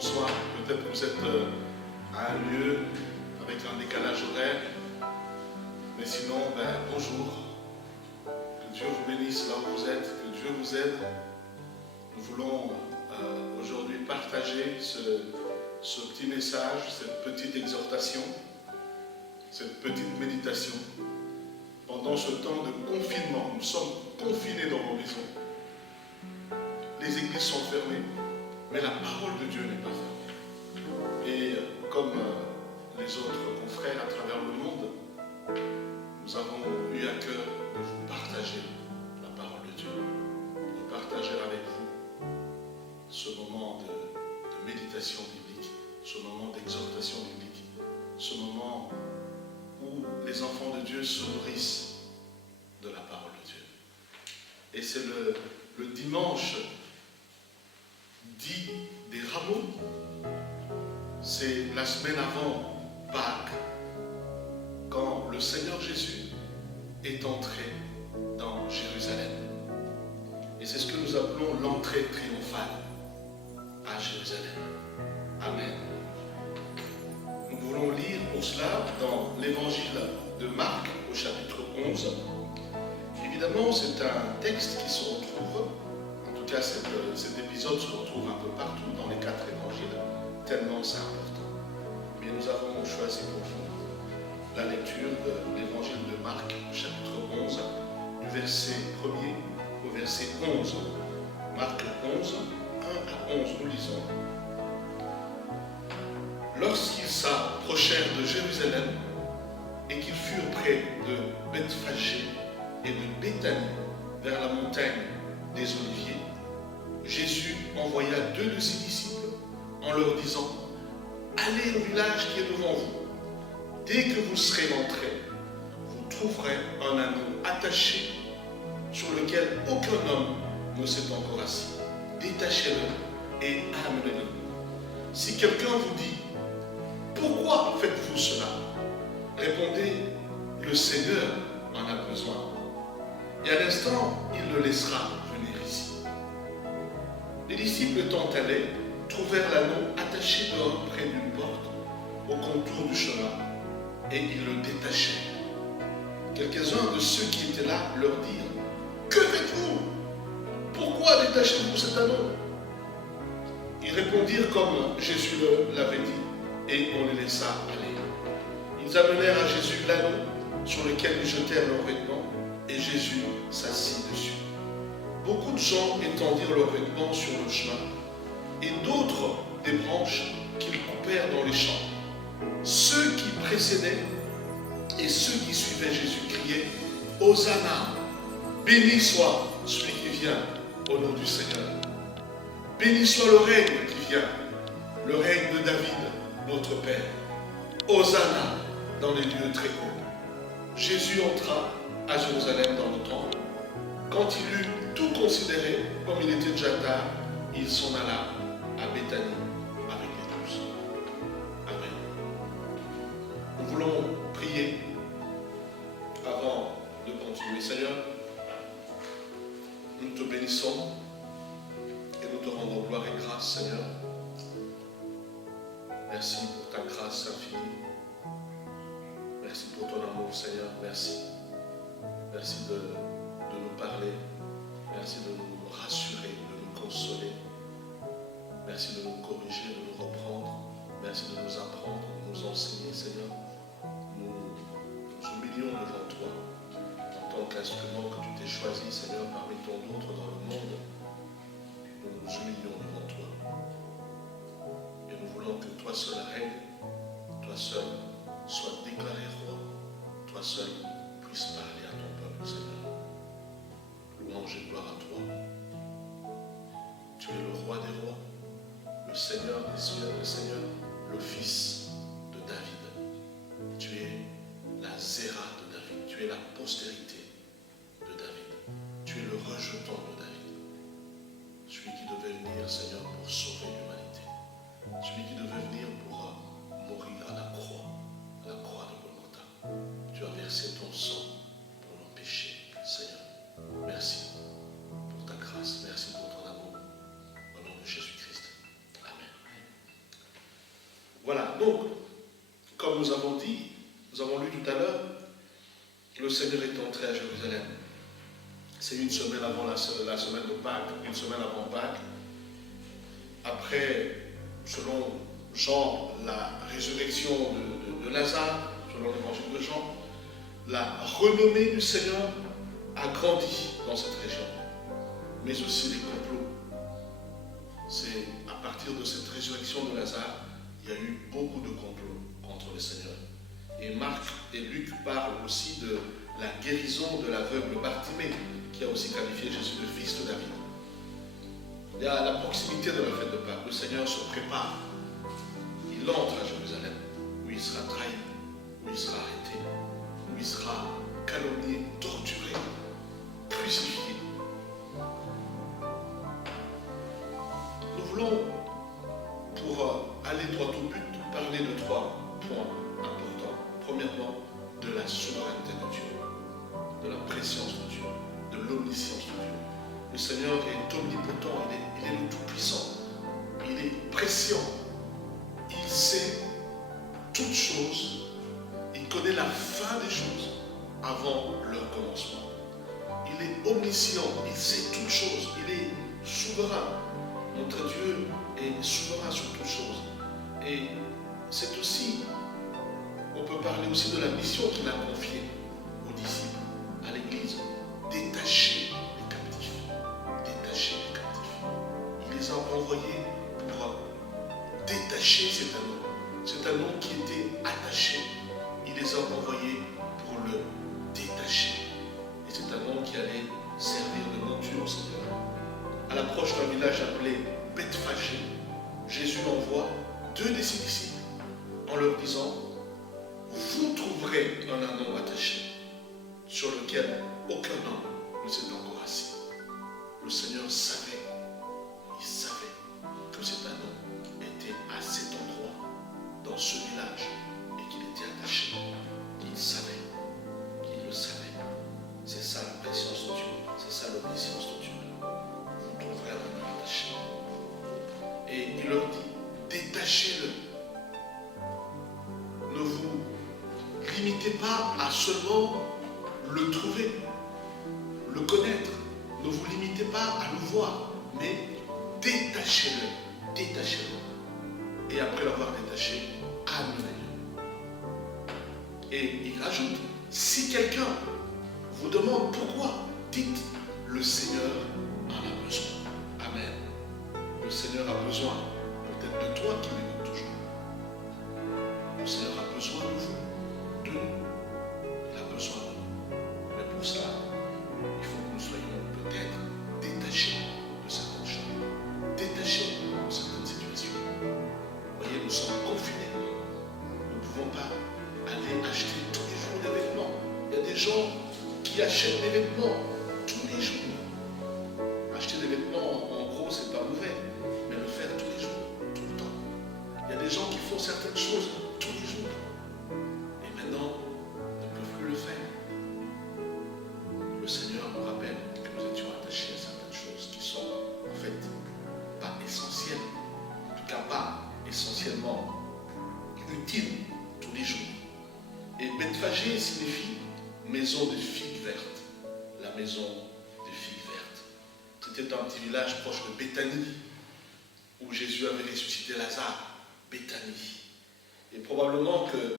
bonsoir. Peut-être que vous êtes à un lieu avec un décalage horaire. Mais sinon, bonjour. Que Dieu vous bénisse là où vous êtes, que Dieu vous aide. Nous voulons aujourd'hui partager ce petit message, cette petite exhortation, cette petite méditation. Pendant ce temps de confinement, nous sommes confinés dans nos maisons. Les églises sont fermées, mais la parole de Dieu n'est pas fermée. Et comme les autres confrères à travers le monde, nous avons eu à cœur de vous partager la parole de Dieu, de partager avec vous ce moment de méditation biblique, ce moment d'exhortation biblique, ce moment où les enfants de Dieu se nourrissent de la parole de Dieu. Et c'est le dimanche dit des rameaux, c'est la semaine avant Pâques, quand le Seigneur Jésus est entré dans Jérusalem. Et c'est ce que nous appelons l'entrée triomphale à Jérusalem. Amen. Nous voulons lire pour cela dans l'évangile de Marc au chapitre 11. Évidemment, c'est un texte qui se retrouve, en tout cas cet épisode se retrouve un peu partout dans les 4 évangiles, tellement c'est important. Mais nous avons choisi pour vous la lecture de l'évangile de Marc, chapitre 11, du verset 1er au verset 11. Marc 11, 1 à 11, nous lisons. Lorsqu'ils s'approchèrent de Jérusalem et qu'ils furent près de Bethphagée et de Béthanie, vers la montagne des Oliviers, Jésus envoya 2 de ses disciples en leur disant « Allez au village qui est devant vous. Dès que vous serez entrés, vous trouverez un anneau attaché sur lequel aucun homme ne s'est encore assis. Détachez-le et amenez-le. Si quelqu'un vous dit « Pourquoi faites-vous cela ?» Répondez « Le Seigneur en a besoin. » Et à l'instant, il le laissera venir ici. Les disciples étant allés, trouvèrent l'anneau attaché dehors près d'une porte, au contour du chemin, et ils le détachèrent. Quelques-uns de ceux qui étaient là leur dirent « Que faites-vous? Pourquoi détachez-vous cet anneau ?» Ils répondirent comme Jésus l'avait dit, et on les laissa aller. Ils amenèrent à Jésus l'anneau sur lequel ils jetèrent leurs vêtements, et Jésus s'assit dessus. Beaucoup de gens étendirent leurs vêtements sur le chemin, et d'autres des branches qu'ils coupèrent dans les champs. Ceux qui précédaient et ceux qui suivaient Jésus criaient « Hosanna, béni soit celui qui vient au nom du Seigneur. Béni soit le règne qui vient, le règne de David, notre Père. Hosanna dans les lieux très hauts. » Jésus entra à Jérusalem dans le temple. Quand il eut tout considéré, comme il était déjà tard, il s'en alla à Béthanie avec les 12. Amen. Nous voulons prier avant de continuer. Seigneur, nous te bénissons et nous te rendons gloire et grâce, Seigneur. Merci pour ta grâce infinie. Merci pour ton amour, Seigneur. Merci. Merci de nous parler. Merci de nous rassurer, de nous consoler. Merci de nous corriger, de nous reprendre. Merci de nous apprendre, de nous enseigner, Seigneur. Nous humilions devant toi en tant qu'instrument que tu t'es choisi, Seigneur, parmi tant d'autres dans le monde. Nous nous humilions devant toi. Et nous voulons que toi seul règne, toi seul sois déclaré roi, toi seul puisses parler à ton peuple, Seigneur. Louange et gloire à toi. Tu es le roi des rois, le Seigneur des cieux, le Seigneur, le Fils de David. Tu es la Zéra de David, tu es la postérité de David. Tu es le rejeton de David. Celui qui devait venir, Seigneur, pour sauver l'humanité. Celui qui devait venir pour mourir à la croix de Golgotha. Tu as versé ton sang pour nos péchés, Seigneur. Merci pour ta grâce, merci pour ton amour. Au nom de Jésus-Christ. Amen. Donc, comme nous avons dit, nous avons lu tout à l'heure, le Seigneur est entré à Jérusalem. C'est une semaine avant la semaine de Pâques, une semaine avant Pâques. Après, selon Jean, la résurrection de Lazare, selon l'évangile de Jean, la renommée du Seigneur a grandi dans cette région, mais aussi les complots. C'est à partir de cette résurrection de Lazare, il y a eu beaucoup de complots contre le Seigneur. Et Marc et Luc parlent aussi de la guérison de l'aveugle Bartimée, qui a aussi qualifié Jésus de fils de David. Il y a la proximité de la fête de Pâques. Le Seigneur se prépare. Il entre à Jérusalem, où il sera trahi, où il sera arrêté, où il sera calomnié, torturé, crucifié. Nous voulons, pour aller droit au but, parler de 3 points importants. Premièrement, de la souveraineté de Dieu, de la préscience de Dieu, de l'omniscience de Dieu. Le Seigneur est omnipotent, il est le Tout-Puissant, il est prescient, il sait toutes choses, il connaît la fin des choses avant leur commencement. Il est omniscient, il sait toutes choses, il est souverain. Notre Dieu est souverain sur toutes choses. Et c'est aussi, on peut parler aussi de la mission qu'il a confiée aux disciples, à l'Église, détacher les captifs. Détacher les captifs. Il les a envoyés pour détacher cet anneau. Cet anneau qui était attaché, il les a envoyés pour le détacher. Et cet anneau qui allait servir de monture au Seigneur. À l'approche d'un village appelé Bethphagée, Jésus envoie 2 de ses disciples en leur disant: vous trouverez un anneau attaché sur lequel aucun homme ne s'est encore assis. Le Seigneur savait, il savait que cet anneau était à cet endroit, dans ce village, et qu'il était attaché. Il savait, il le savait. C'est ça la préscience de Dieu, c'est ça l'obéissance de Dieu. Vous trouverez un anneau attaché. Et il leur dit: détachez-le. Ne vous limitez pas à seulement le trouver, le connaître. Ne vous limitez pas à le voir, mais détachez-le. Détachez-le. Et après l'avoir détaché, amenez-le. Et il rajoute: si quelqu'un vous demande pourquoi, dites: le Seigneur en a besoin. Amen. Le Seigneur a besoin peut-être de toi qui m'écoutes toujours. Le Seigneur a besoin de vous, de nous. Il a besoin de nous. Mais pour cela, il faut que nous soyons peut-être détachés de certaines choses, détachés de certaines situations. Vous voyez, nous sommes confinés. Nous ne pouvons pas aller acheter tous les jours des vêtements. Il y a des gens qui achètent des vêtements tous les jours. Acheter des vêtements, en gros, c'est pas mauvais, mais le faire tous les jours, tout le temps. Il y a des gens qui font certaines choses tous les jours et maintenant ne peuvent plus le faire. Le Seigneur nous rappelle que nous étions attachés à certaines choses qui sont en fait pas essentielles, en tout cas pas essentiellement utiles tous les jours. Et Bethphagée signifie maison de figues vertes, la maison de figues vertes. C'était un petit village proche de Béthanie, où Jésus avait ressuscité Lazare. Béthanie. Et probablement que